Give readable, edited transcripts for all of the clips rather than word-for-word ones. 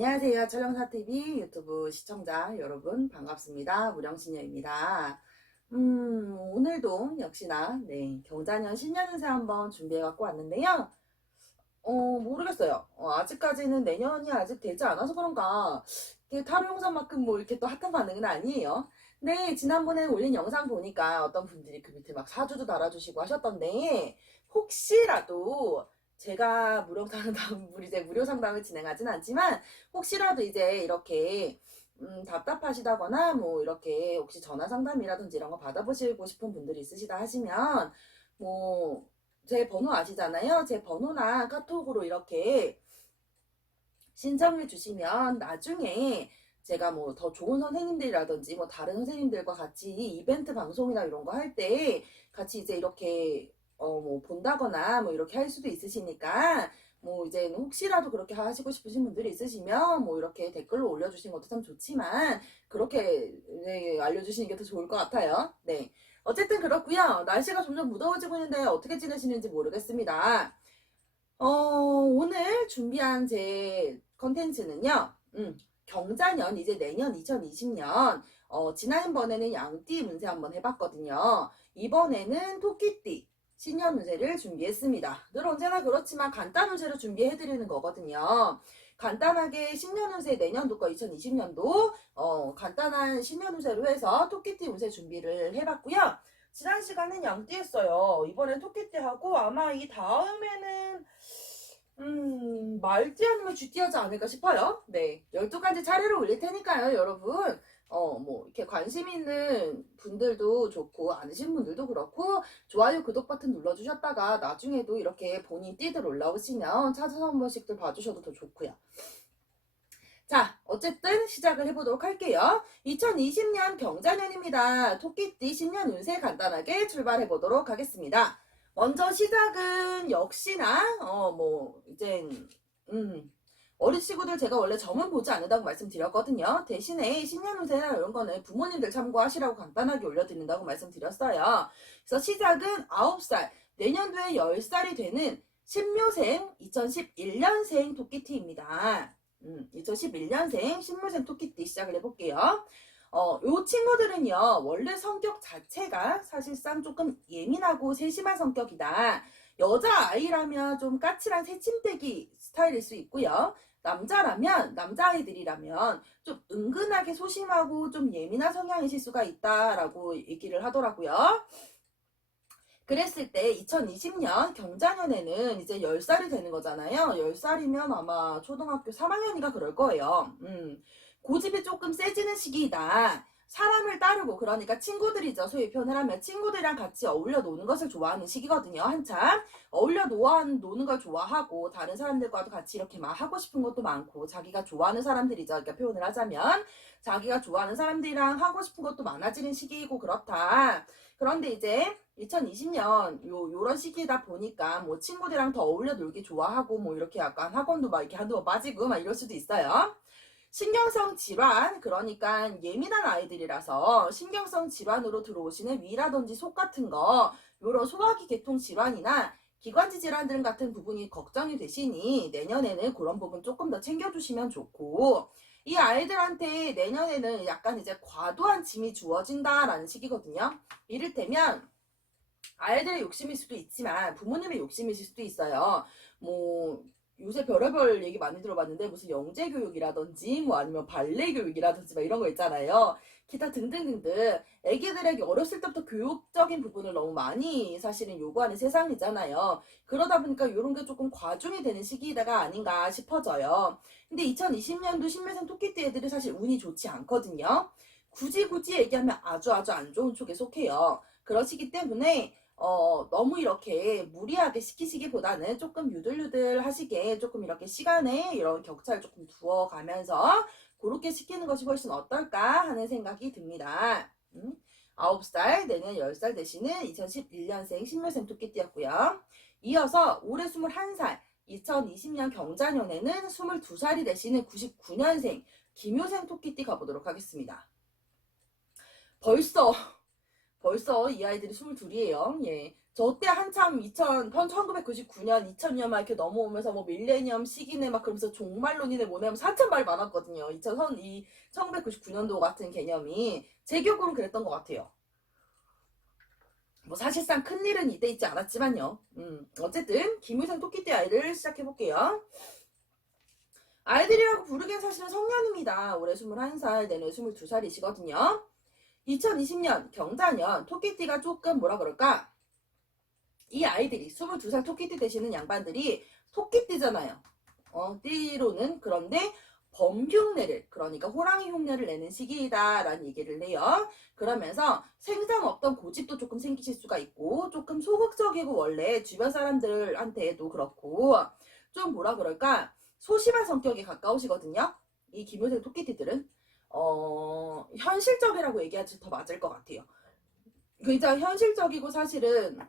안녕하세요. 철령사TV 유튜브 시청자 여러분 반갑습니다. 무령신녀입니다. 오늘도 역시나 경자년 신년운세 한번 준비해 갖고 왔는데요. 모르겠어요. 아직까지는 내년이 아직 되지 않아서 그런가 이게 타로 영상만큼 뭐 이렇게 또 핫한 반응은 아니에요. 근데 지난번에 올린 영상 보니까 어떤 분들이 그 밑에 막 사주도 달아주시고 하셨던데, 혹시라도 제가 무료 상담, 이제 무료 상담을 진행하진 않지만 혹시라도 이제 이렇게 답답하시다거나 뭐 이렇게 혹시 전화 상담이라든지 이런 거 받아보시고 싶은 분들이 있으시다 하시면, 뭐 제 번호 아시잖아요. 제 번호나 카톡으로 이렇게 신청해 주시면 나중에 제가 뭐 더 좋은 선생님들이라든지 뭐 다른 선생님들과 같이 이벤트 방송이나 이런 거 할 때 같이 이제 이렇게 뭐 본다거나 뭐 이렇게 할 수도 있으시니까, 뭐 이제 혹시라도 그렇게 하시고 싶으신 분들이 있으시면 뭐 이렇게 댓글로 올려주시는 것도 참 좋지만, 그렇게 알려주시는 게 더 좋을 것 같아요. 네. 어쨌든 그렇고요. 날씨가 점점 무더워지고 있는데 어떻게 지내시는지 모르겠습니다. 오늘 준비한 제 컨텐츠는요, 경자년, 이제 내년 2020년, 지난번에는 양띠 운세 한번 해봤거든요. 이번에는 토끼띠 신년 운세를 준비했습니다. 늘 언제나 그렇지만 간단 운세로 준비해드리는 거거든요. 간단하게 신년 운세 내년도 거 2020년도, 간단한 신년 운세로 해서 토끼띠 운세 준비를 해봤고요. 지난 시간은 양띠 했어요. 이번엔 토끼띠 하고 아마 이 다음에는 말띠 아니면 쥐띠 하지 않을까 싶어요. 네. 12가지 차례로 올릴 테니까요, 여러분. 뭐, 이렇게 관심 있는 분들도 좋고, 아니신 분들도 그렇고, 좋아요, 구독 버튼 눌러주셨다가, 나중에도 이렇게 본인 띠들 올라오시면 찾아서 한 번씩들 봐주셔도 더 좋고요. 자, 어쨌든 시작을 해보도록 할게요. 2020년 경자년입니다. 토끼띠 신년 운세 간단하게 출발해보도록 하겠습니다. 먼저 시작은 역시나 뭐 이제 어린 친구들 제가 원래 점은 보지 않는다고 말씀드렸거든요. 대신에 신년 운세나 이런 거는 부모님들 참고하시라고 간단하게 올려드린다고 말씀드렸어요. 그래서 시작은 9살, 내년도에 10살이 되는 신묘생 2011년생 토끼띠입니다. 2011년생 신묘생 토끼띠 시작을 해볼게요. 요 친구들은요, 원래 성격 자체가 사실상 조금 예민하고 세심한 성격이다. 여자아이라면 좀 까칠한 새침대기 스타일일 수 있고요. 남자아이들이라면 좀 은근하게 소심하고 좀 예민한 성향이실 수가 있다라고 얘기를 하더라고요. 그랬을 때 2020년 경자년에는 이제 10살이 되는 거잖아요. 10살이면 아마 초등학교 3학년이가 그럴 거예요. 고집이 조금 세지는 시기이다. 사람을 따르고, 그러니까 친구들이죠. 소위 표현을 하면 친구들이랑 같이 어울려 노는 것을 좋아하는 시기거든요. 한참 어울려 노는 걸 좋아하고, 다른 사람들과도 같이 이렇게 막 하고 싶은 것도 많고, 자기가 좋아하는 사람들이죠. 그러니까 표현을 하자면 자기가 좋아하는 사람들이랑 하고 싶은 것도 많아지는 시기이고 그렇다. 그런데 이제 2020년 요런 시기다 보니까 뭐 친구들이랑 더 어울려 놀기 좋아하고, 뭐 이렇게 약간 학원도 막 이렇게 한두 번 빠지고 막 이럴 수도 있어요. 신경성 질환, 그러니까 예민한 아이들이라서 신경성 질환으로 들어오시는 위라든지 속 같은 거, 요런 소화기 계통 질환이나 기관지 질환들 같은 부분이 걱정이 되시니 내년에는 그런 부분 조금 더 챙겨주시면 좋고, 이 아이들한테 내년에는 약간 이제 과도한 짐이 주어진다라는 시기거든요. 이를테면 아이들의 욕심일 수도 있지만 부모님의 욕심이실 수도 있어요. 뭐 요새 별의별 얘기 많이 들어봤는데, 무슨 영재 교육이라든지 뭐 아니면 발레 교육이라든지 막 이런 거 있잖아요. 기타 등등등등. 애기들에게 어렸을 때부터 교육적인 부분을 너무 많이 사실은 요구하는 세상이잖아요. 그러다 보니까 이런 게 조금 과중이 되는 시기가 아닌가 싶어져요. 근데 2020년도 신묘생 토끼띠 애들이 사실 운이 좋지 않거든요. 굳이 얘기하면 아주 안 좋은 쪽에 속해요. 그러시기 때문에 너무 이렇게 무리하게 시키시기보다는 조금 유들유들 하시게, 조금 이렇게 시간에 이런 격차를 조금 두어가면서 그렇게 시키는 것이 훨씬 어떨까 하는 생각이 듭니다. 9살, 내년 10살 되시는 2011년생 신묘생 토끼띠였고요. 이어서 올해 21살, 2020년 경자년에는 22살이 되시는 99년생 김효생 토끼띠 가보도록 하겠습니다. 벌써 이 아이들이 22이에요. 예. 저 때 한참 1999년, 2000년 막 이렇게 넘어오면서 뭐 밀레니엄 시기네 막 그러면서 종말론이네 뭐네 하면서 한참 말 많았거든요. 1999년도 같은 개념이 제 기억으로는 그랬던 것 같아요. 뭐 사실상 큰일은 이때 있지 않았지만요. 어쨌든 김유생 토끼띠 아이를 시작해볼게요. 아이들이라고 부르기엔 사실은 성년입니다. 올해 21살, 내년 22살이시거든요. 2020년 경자년 토끼띠가 조금 뭐라 그럴까? 이 아이들이 22살 토끼띠 되시는 양반들이 토끼띠잖아요. 띠로는. 그런데 범흉내를, 그러니까 호랑이 흉내를 내는 시기이다라는 얘기를 해요. 그러면서 생전 없던 고집도 조금 생기실 수가 있고 조금 소극적이고 원래 주변 사람들한테도 그렇고 좀 뭐라 그럴까 소심한 성격에 가까우시거든요. 이 김효생 토끼띠들은 현실적이라고 얘기하지 더 맞을 것 같아요. 굉장히 현실적이고 사실은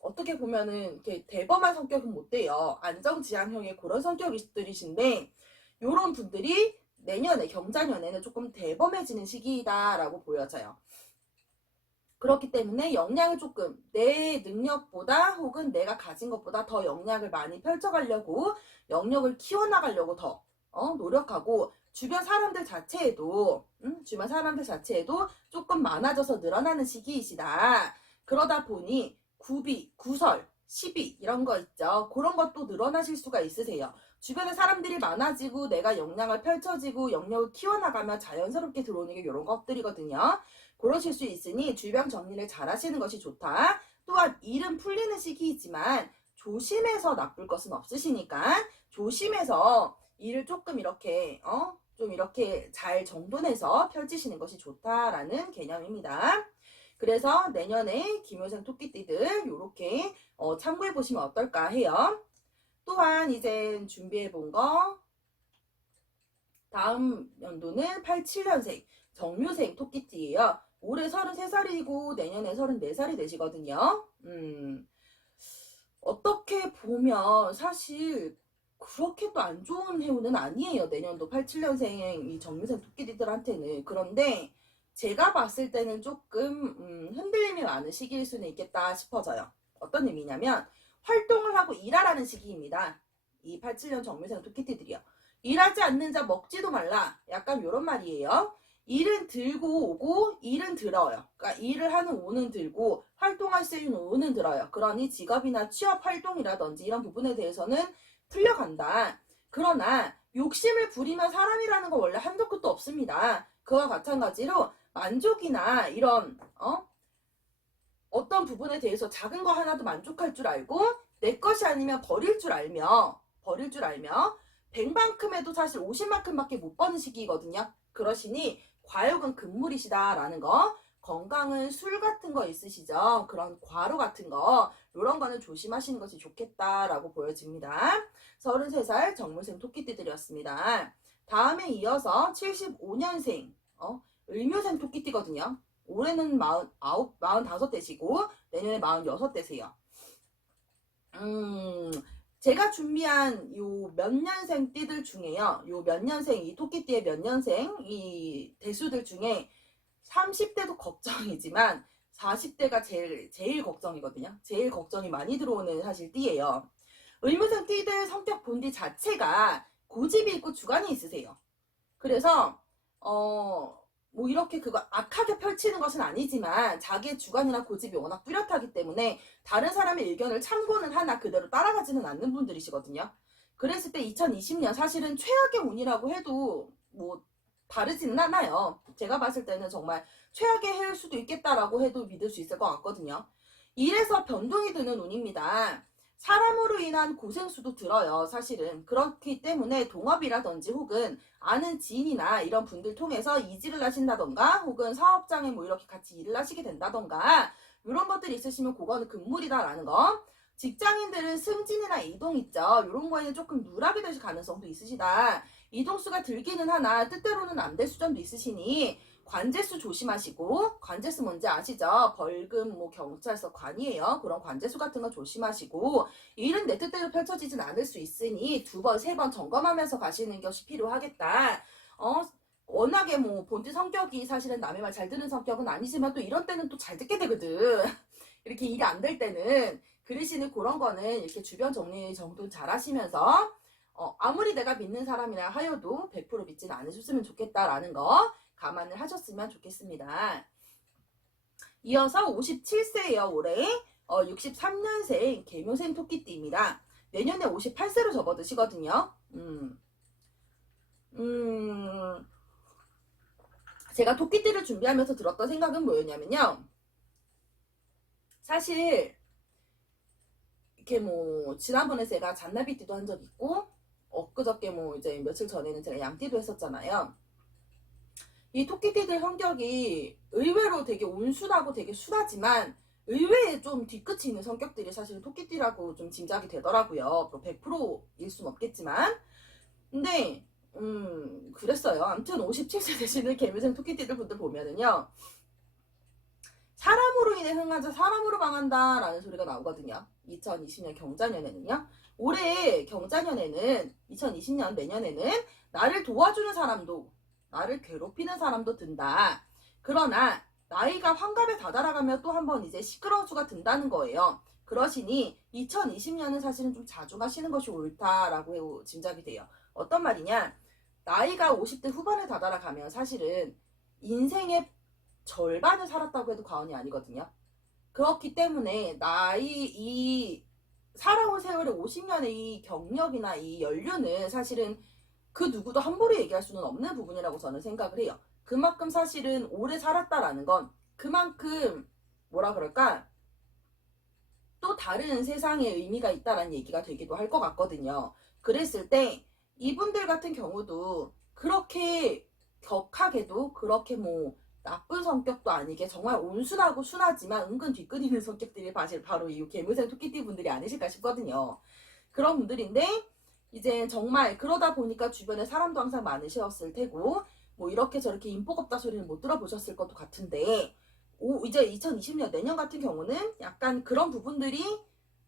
어떻게 보면은 이렇게 대범한 성격은 못 돼요. 안정지향형의 그런 성격들이신데 요런 분들이 내년에 경자년에는 조금 대범해지는 시기다라고 보여져요. 그렇기 때문에 역량을 조금 내 능력보다 혹은 내가 가진 것보다 더 역량을 많이 펼쳐가려고 영역을 키워나가려고 더 노력하고 주변 사람들 자체에도 조금 많아져서 늘어나는 시기이시다. 그러다 보니 구비, 구설, 시비 이런 거 있죠. 그런 것도 늘어나실 수가 있으세요. 주변에 사람들이 많아지고 내가 역량을 펼쳐지고 영역을 키워나가면 자연스럽게 들어오는 게 이런 것들이거든요. 그러실 수 있으니 주변 정리를 잘 하시는 것이 좋다. 또한 일은 풀리는 시기이지만 조심해서 나쁠 것은 없으시니까 조심해서 일을 조금 이렇게 좀 이렇게 잘 정돈해서 펼치시는 것이 좋다라는 개념입니다. 그래서 내년에 김효생 토끼띠들 요렇게 참고해 보시면 어떨까 해요. 또한 이제 준비해 본 거 다음 연도는 87년생 정묘생 토끼띠예요. 올해 33살이고 내년에 34살이 되시거든요. 어떻게 보면 사실 그렇게 또 안 좋은 해운은 아니에요. 내년도 87년생 이 정묘생 토끼들한테는. 그런데 제가 봤을 때는 조금 흔들림이 많은 시기일 수는 있겠다 싶어져요. 어떤 의미냐면 활동을 하고 일하라는 시기입니다. 이 87년 정묘생 토끼띠들이요. 일하지 않는 자 먹지도 말라. 약간 요런 말이에요. 일은 들고 오고 일은 들어요. 그러니까 일을 하는 오는 들고 활동할 수 있는 오는 들어요. 그러니 직업이나 취업 활동이라든지 이런 부분에 대해서는 풀려간다. 그러나 욕심을 부리면 사람이라는 건 원래 한도 끝도 없습니다. 그와 마찬가지로 만족이나 이런 어떤 부분에 대해서 작은 거 하나도 만족할 줄 알고 내 것이 아니면 버릴 줄 알며 100만큼에도 사실 50만큼밖에 못 버는 시기거든요. 그러시니 과욕은 금물이시다라는 거. 건강은 술 같은 거 있으시죠? 그런 과로 같은 거 이런 거는 조심하시는 것이 좋겠다라고 보여집니다. 33살 정물생 토끼띠들이었습니다. 다음에 이어서 75년생 을묘생 토끼띠거든요. 올해는 45되시고 내년에 46되세요. 제가 준비한 요 몇 년생 띠들 중에요. 요 몇 년생 이 토끼띠의 몇 년생 이 대수들 중에 30대도 걱정이지만 40대가 제일 걱정이거든요. 제일 걱정이 많이 들어오는 사실 띠예요. 을묘생 띠들 성격 본디 자체가 고집이 있고 주관이 있으세요. 그래서 뭐 이렇게 그거 악하게 펼치는 것은 아니지만 자기의 주관이나 고집이 워낙 뚜렷하기 때문에 다른 사람의 의견을 참고는 하나 그대로 따라가지는 않는 분들이시거든요. 그랬을 때 2020년 사실은 최악의 운이라고 해도 뭐 다르지는 않아요. 제가 봤을 때는 정말 최악의 해일 수도 있겠다라고 해도 믿을 수 있을 것 같거든요. 이래서 변동이 드는 운입니다. 사람으로 인한 고생수도 들어요. 사실은 그렇기 때문에 동업이라든지 혹은 아는 지인이나 이런 분들 통해서 이직을 하신다던가 혹은 사업장에 뭐 이렇게 같이 일을 하시게 된다던가 이런 것들이 있으시면 그거는 금물이다라는 거. 직장인들은 승진이나 이동 있죠. 이런 거에는 조금 누락이 되실 가능성도 있으시다. 이동수가 들기는 하나 뜻대로는 안 될 수점도 있으시니 관제수 조심하시고. 관제수 뭔지 아시죠? 벌금 뭐 경찰서 관이에요. 그런 관제수 같은 거 조심하시고 일은 내 뜻대로 펼쳐지진 않을 수 있으니 2번, 3번 점검하면서 가시는 것이 필요하겠다. 워낙에 뭐 본디 성격이 사실은 남의 말 잘 듣는 성격은 아니지만 또 이런 때는 또 잘 듣게 되거든. 이렇게 일이 안 될 때는 그러시는 그런 거는 이렇게 주변 정리 정돈 잘 하시면서 아무리 내가 믿는 사람이라 하여도 100% 믿지는 않으셨으면 좋겠다라는 거 감안을 하셨으면 좋겠습니다. 이어서 57세예요. 올해 63년생 계묘생 토끼띠입니다. 내년에 58세로 접어드시거든요. 제가 토끼띠를 준비하면서 들었던 생각은 뭐였냐면요. 사실 이렇게 뭐 지난번에 제가 잔나비띠도 한 적 있고 엊그저께 뭐 이제 며칠 전에는 제가 양띠도 했었잖아요. 이 토끼띠들 성격이 의외로 되게 온순하고 되게 순하지만 의외에 좀 뒤끝이 있는 성격들이 사실 토끼띠라고 좀 짐작이 되더라고요. 100%일 순 없겠지만. 근데 그랬어요. 아무튼 57세 되시는 개묘생 토끼띠들 분들 보면은요. 사람으로 인해 흥하자 사람으로 망한다 라는 소리가 나오거든요. 2020년 경자년에는요. 올해 경자년에는 2020년 내년에는 나를 도와주는 사람도 나를 괴롭히는 사람도 든다. 그러나 나이가 환갑에 다다라가면 또 한 번 이제 시끄러운 수가 든다는 거예요. 그러시니 2020년은 사실은 좀 자중하시는 것이 옳다라고 짐작이 돼요. 어떤 말이냐? 나이가 50대 후반에 다다라가면 사실은 인생의 절반을 살았다고 해도 과언이 아니거든요. 그렇기 때문에 이 살아온 세월의 50년의 이 경력이나 이 연륜은 사실은 그 누구도 함부로 얘기할 수는 없는 부분이라고 저는 생각을 해요. 그만큼 사실은 오래 살았다라는 건 그만큼 뭐라 그럴까? 또 다른 세상에 의미가 있다라는 얘기가 되기도 할 것 같거든요. 그랬을 때 이분들 같은 경우도 그렇게 격하게도 그렇게 뭐 나쁜 성격도 아니게 정말 온순하고 순하지만 은근 뒤끝있는 성격들이 사실 바로 이 개묘생 토끼띠 분들이 아니실까 싶거든요. 그런 분들인데 이제 정말 그러다 보니까 주변에 사람도 항상 많으셨을 테고 뭐 이렇게 저렇게 인복 없다 소리는 못 들어보셨을 것도 같은데 이제 2020년 내년 같은 경우는 약간 그런 부분들이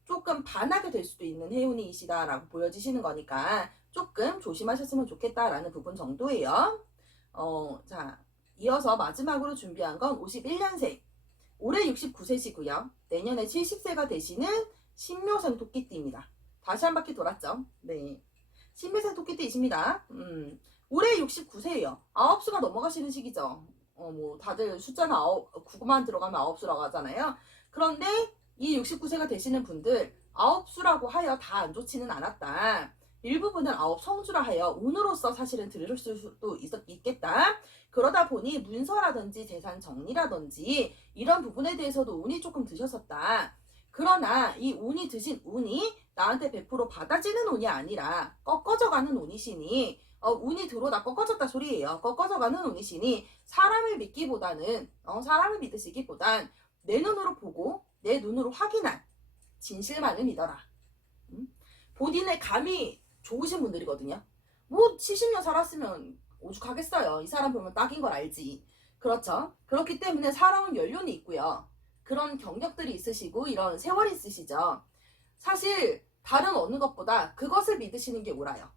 조금 반하게 될 수도 있는 해운이시다라고 보여지시는 거니까 조금 조심하셨으면 좋겠다라는 부분 정도예요. 자, 이어서 마지막으로 준비한 건 51년생. 올해 69세시고요. 내년에 70세가 되시는 신묘생 토끼띠입니다. 다시 한 바퀴 돌았죠. 네. 신묘생 토끼띠이십니다. 올해 69세예요. 9수가 넘어가시는 시기죠. 뭐 다들 숫자는 9만 들어가면 9수라고 하잖아요. 그런데 이 69세가 되시는 분들 9수라고 하여 다 안 좋지는 않았다. 일부분은 9성주라 하여 운으로서 사실은 들을 수도 있겠다. 그러다 보니 문서라든지 재산 정리라든지 이런 부분에 대해서도 운이 조금 드셨었다. 그러나 이 운이 드신 운이 나한테 100% 받아지는 운이 아니라 꺾어져가는 운이시니 운이 들어오다 꺾어졌다 소리예요. 꺾어져가는 운이시니 사람을 믿기보다는 사람을 믿으시기보단 내 눈으로 보고 내 눈으로 확인한 진실만을 믿어라. 본인의 감이 좋으신 분들이거든요. 뭐 70년 살았으면 오죽하겠어요. 이 사람 보면 딱인 걸 알지. 그렇죠. 그렇기 때문에 살아온 연륜이 있고요. 그런 경력들이 있으시고 이런 세월이 있으시죠. 사실 다른 어느 것보다 그것을 믿으시는 게 옳아요.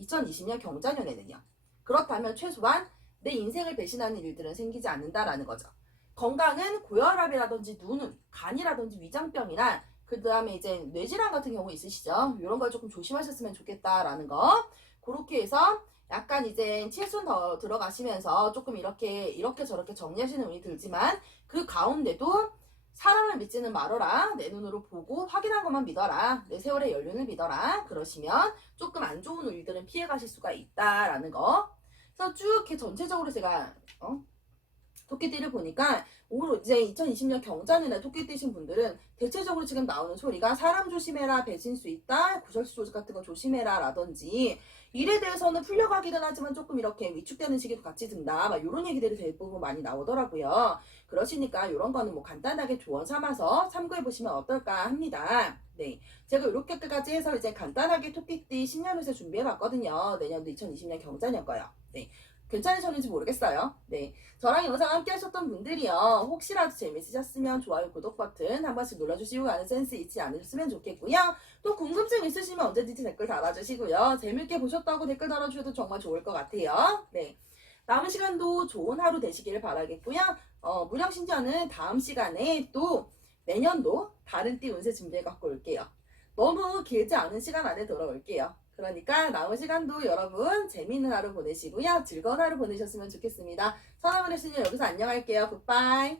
2020년 경자년에는요. 그렇다면 최소한 내 인생을 배신하는 일들은 생기지 않는다라는 거죠. 건강은 고혈압이라든지 눈, 간이라든지 위장병이나 그 다음에 이제 뇌질환 같은 경우 있으시죠. 이런 걸 조금 조심하셨으면 좋겠다라는 거. 그렇게 해서 약간 이제 칠순 더 들어가시면서 조금 이렇게 저렇게 정리하시는 운이 들지만 그 가운데도 사람을 믿지는 말어라. 내 눈으로 보고 확인한 것만 믿어라. 내 세월의 연륜을 믿어라. 그러시면 조금 안 좋은 일들은 피해 가실 수가 있다라는 거. 그래서 쭉 이렇게 전체적으로 제가 토끼띠를 보니까 이제 2020년 경자년에 토끼띠신 분들은 대체적으로 지금 나오는 소리가 사람 조심해라, 배신수 있다, 구설수 조직 같은 거 조심해라 라든지 일에 대해서는 풀려가기는 하지만 조금 이렇게 위축되는 시기도 같이 든다 막 이런 얘기들이 대부분 많이 나오더라고요. 그러시니까 이런 거는 뭐 간단하게 조언 삼아서 참고해 보시면 어떨까 합니다. 네, 제가 이렇게까지 해서 이제 간단하게 토끼띠 신년운세 준비해 봤거든요. 내년도 2020년 경자년 거요. 네. 괜찮으셨는지 모르겠어요. 네, 저랑 영상 함께 하셨던 분들이요. 혹시라도 재밌으셨으면 좋아요, 구독 버튼 한 번씩 눌러주시고 가는 센스 잊지 않으셨으면 좋겠고요. 또 궁금증 있으시면 언제든지 댓글 달아주시고요. 재밌게 보셨다고 댓글 달아주셔도 정말 좋을 것 같아요. 네, 남은 시간도 좋은 하루 되시길 바라겠고요. 무령신전은 다음 시간에 또 내년도 다른 띠 운세 준비해 갖고 올게요. 너무 길지 않은 시간 안에 돌아올게요. 그러니까 남은 시간도 여러분 재미있는 하루 보내시고요. 즐거운 하루 보내셨으면 좋겠습니다. 선화문의 신님 여기서 안녕할게요. 굿바이.